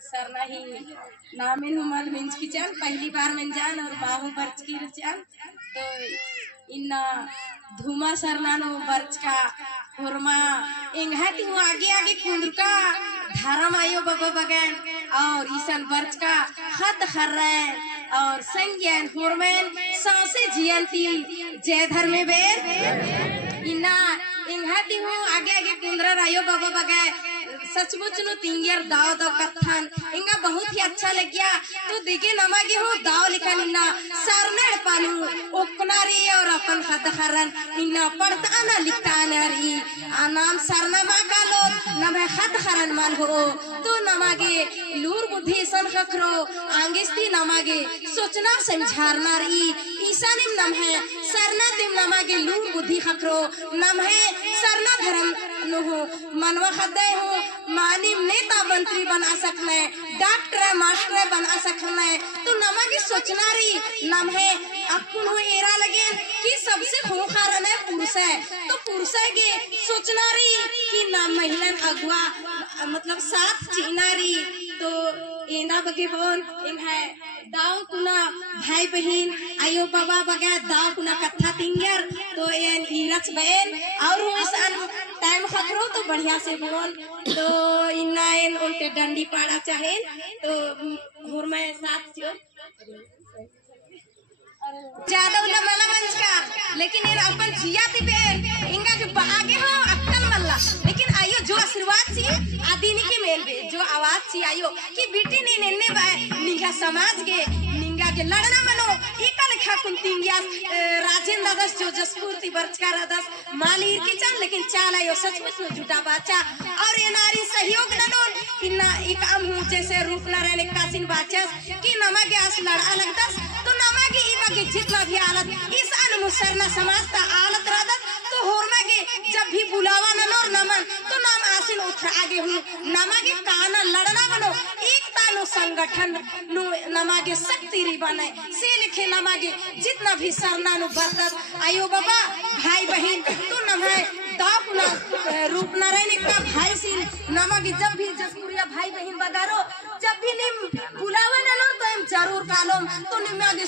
सरना ही नामिन उमल मिंच की जान पहली बार में जान और बाहु बर्च की जान तो इन्ना धुमा सरना नो बर्च का हुरमा इंघाती हूँ आगे आगे कुंदका धर्म आयो बाबा बगैन और ईसन बर्च का खत खर रहे और संज्ञान हुरमैन सांसे जियंती जय धर्म में बेर इन्ना इंघाती हूँ आगे आगे कुंदरा रायो बाबा बगैन सचमुच नो तिंगियर दाव दाव कथन इंगा बहुत ही अच्छा लग गया तो देखे नमागे हो दाव लिखन इन्ना सरनेड़ पालू ओकनारी और अपन खत खरन इन्ना पढ़ता ना लिखता ना री नाम सरनमा का लो नमे खत खरन मान हो तो नमागे लूर बुद्धि सन खखरो आंगिस्ती नमागे सोचना समझारना री ईसानिम नम है सरना तिम नमागे लूर बुद्धि खखरो नम है सरना धर्म नो हो मनवा खदे हो मानिम नेता मंत्री बना सकने डॉक्टर मास्टर बना सकने तो नमागे सोचना री नम है अपुन हो एरा लगे कि सबसे खूंखार है पुरुष है तो पुरुष के सोचना री कि नाम महिला अगुआ मतलब साथ चीना री तो एना बगे बोल इन है दाव कुना भाई बहन आयो बाबा बगे दाव कुना कथा तिंगर तो एन इरच बहन और हो इस टाइम खतरो तो बढ़िया से बोल तो इन्ना इन उल्टे डंडी पाड़ा चाहे तो हुर में साथ जो ज्यादा उला मला मंच का लेकिन ये अपन जिया थी बहन इंगा के आगे हो अक्कल मल्ला लेकिन आयो जो आशीर्वाद सी आदीनी के मेल बे जो आवाज सी आयो कि बेटी ने नेने बाय निंगा समाज के निंगा के लड़ना मनो इका लिखा कुंतिंगिया राजेंद्र दादस जो जसपूर्ति बर्चका दादस मालीर की चल लेकिन चाल आयो सचमुच में झूठा बाचा और ये नारी सहयोग ननो इन्ना एक am हूं जैसे रूप न रहने कासिन बाचस कि नमा के आस लड़ा लगदस तो नमा के इबा के जितना भी हालत इस अनुसरना समाज का हालत रादत तो होरमा के जब भी बुलावा न और नमन तो नाम आसिन उठा आगे हूँ नमा के काना लड़ना बनो एकता नो संगठन नो नमा के शक्ति री बनाए से लिखे नमा के जितना भी सरना नो बरदत आयो बाबा भाई बहन तो नमा दापुना रूप नारायण का भाई सिंह नमा के जब भी जसपुरिया भाई बहन बगारो जब भी निम बुलावा न तो हम जरूर कालोम तो निमागे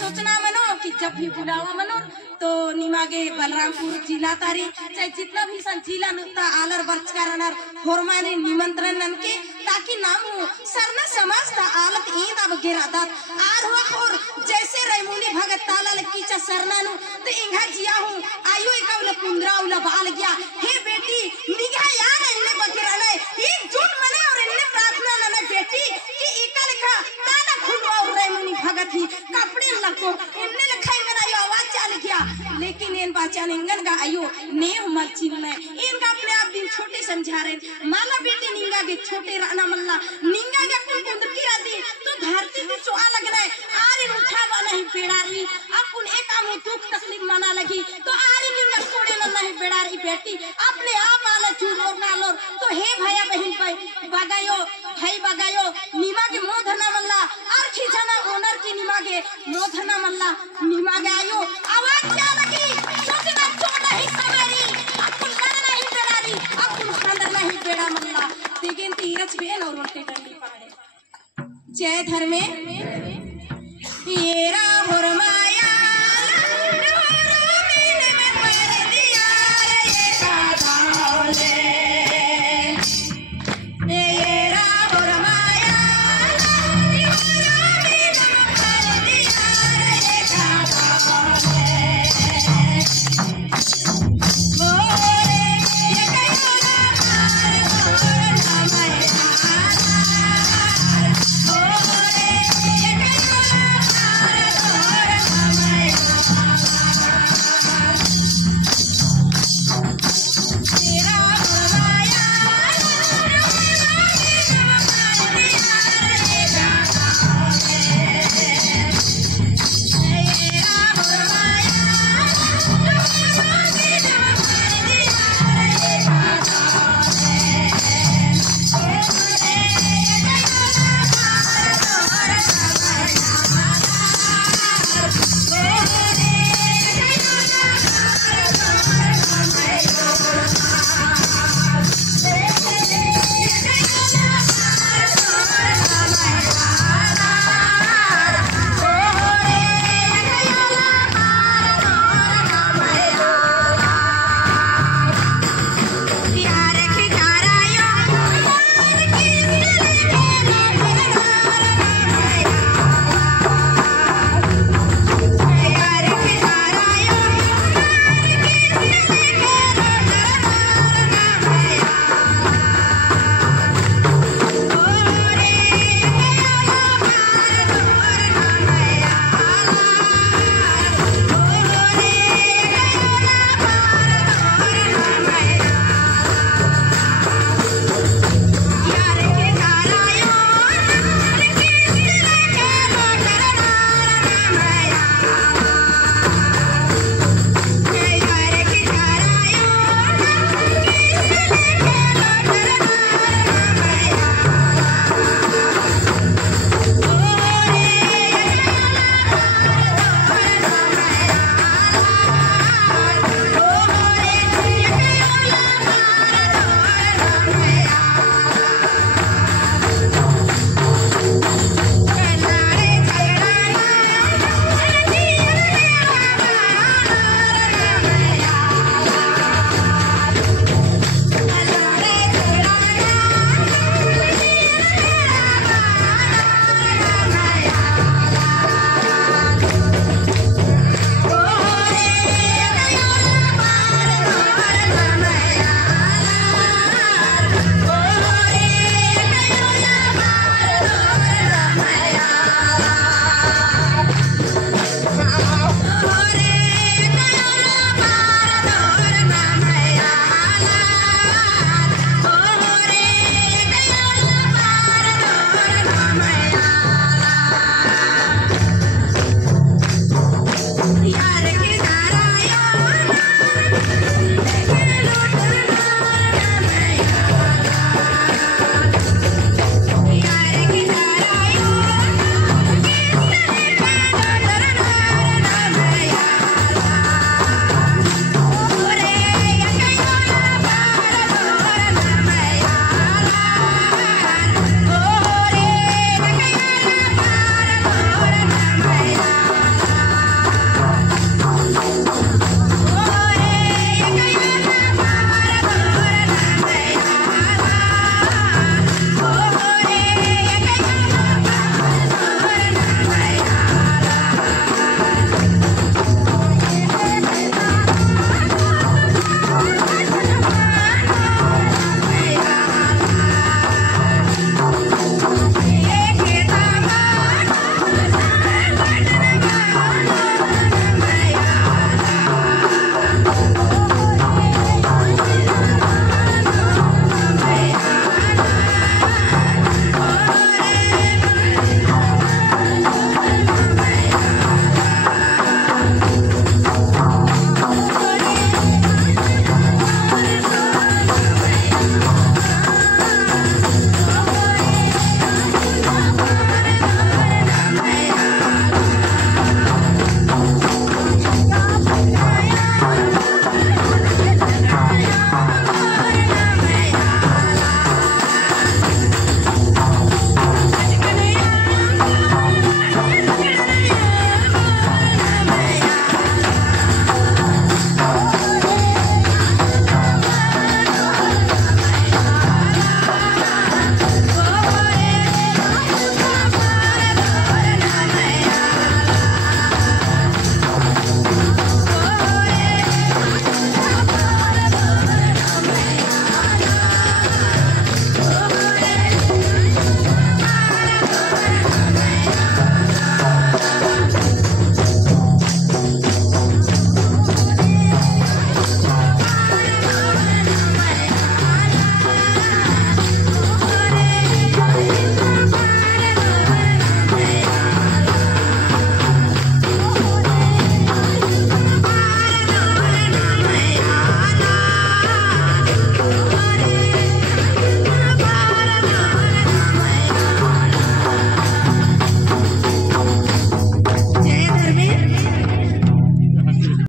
सोचना मनो कि जब भी बुलावा मनो तो निमागे बलरामपुर जिला तारी चाहे जितना भी सन जिला नुता आलर बर्चकारनर होरमाने निमंत्रण ननके ताकि नाम हो सरना समाज ता आलत ईद अब गिरादत आर हुआ और जैसे रैमुनी भगत ताला लकीचा सरना नु तो इंघा जिया हूँ आयु एकावला पुंद्रा उला बाल गया हे बेटी निगाह यार इन्ने बगिराले एक जुट मने और इन्ने प्रार्थना नने बेटी कि एका लिखा ताला खुलवा और रैमुनी भगत ही कपड़े लको इन्ने लिखा इंगन आयो आवाज चाल गया लेकिन इन बाचान इंगन का आयो नेह मर्चिन में इनका अपने आप दिन छोटे समझा रहे माला बेटी निंगा के छोटे रहना मल्ला निंगा के कुल कुंदर की आदि तो धरती पे चुआ लग रहा है आरे उठावा नहीं बेड़ा रही अपन एक आम दुख तकलीफ मना लगी तो आरे निंगा छोड़े न नहीं बेड़ा रही बेटी अपने आप आला चूर ना लो तो हे भैया बहन भाई बगायो भाई बगायो नीमा के मोह धना मल्ला और खिजना ओनर की नीमा के मोह धना मल्ला नीमा के आयो आवाज क्या लगी सोचना छोड़ा ही सवारी अपन करना ही बेड़ारी अपन खानदार नहीं बेड़ा मल्ला लेकिन तीरच बेन और उल्टे डंडी पाड़े जय धर्मे येरा भोरमा